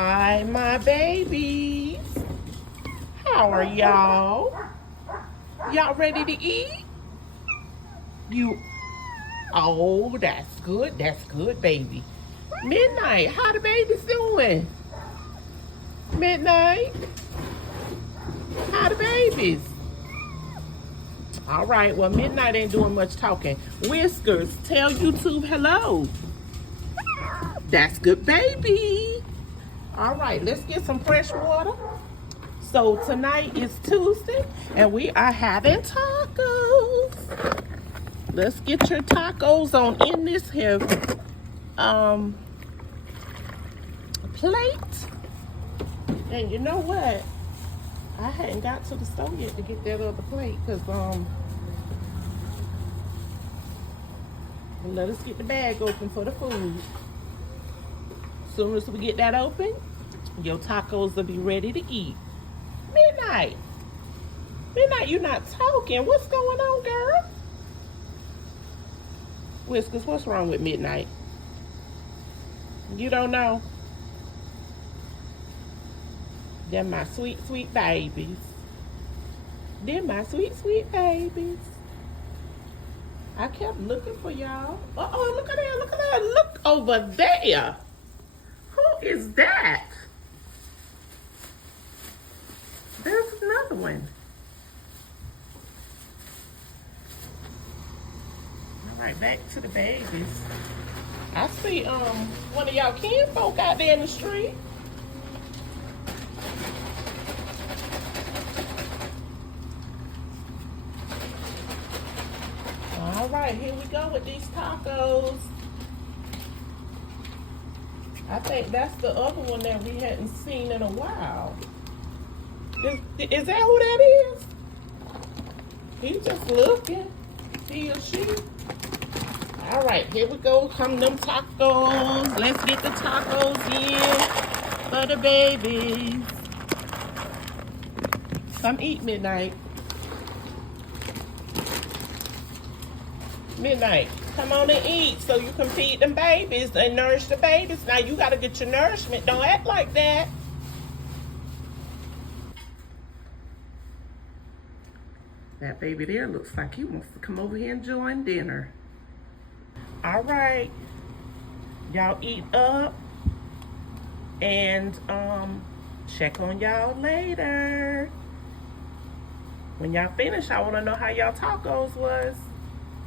Hi, my babies. How are y'all? Y'all ready to eat? You, oh, that's good. That's good, baby. Midnight, how the babies doing? Midnight, how the babies? All right, well, Midnight ain't doing much talking. Whiskers, tell YouTube hello. That's good, baby. All right, let's get some fresh water. So tonight is Tuesday, and we are having tacos. Let's get your tacos on in this here plate. And you know what? I hadn't got to the store yet to get that other plate, because let us get the bag open for the food. As soon as we get that open, your tacos will be ready to eat. Midnight, you're not talking. What's going on, girl? Whiskers, what's wrong with Midnight? You don't know? They're my sweet, sweet babies. They're my sweet, sweet babies. I kept looking for y'all. Uh-oh, look at that, look at that. Look over there. Who is that? There's another one. All right, back to the babies. I see one of y'all kinfolk out there in the street. All right, here we go with these tacos. I think that's the other one that we hadn't seen in a while. Is that who that is? He's just looking. He or she. All right, here we go. Come them tacos. Let's get the tacos in for the babies. Come eat, Midnight. Midnight, come on and eat so you can feed them babies and nourish the babies. Now you got to get your nourishment. Don't act like that. That baby there looks like he wants to come over here and join dinner. All right, y'all eat up and check on y'all later. When y'all finish, I want to know how y'all tacos was.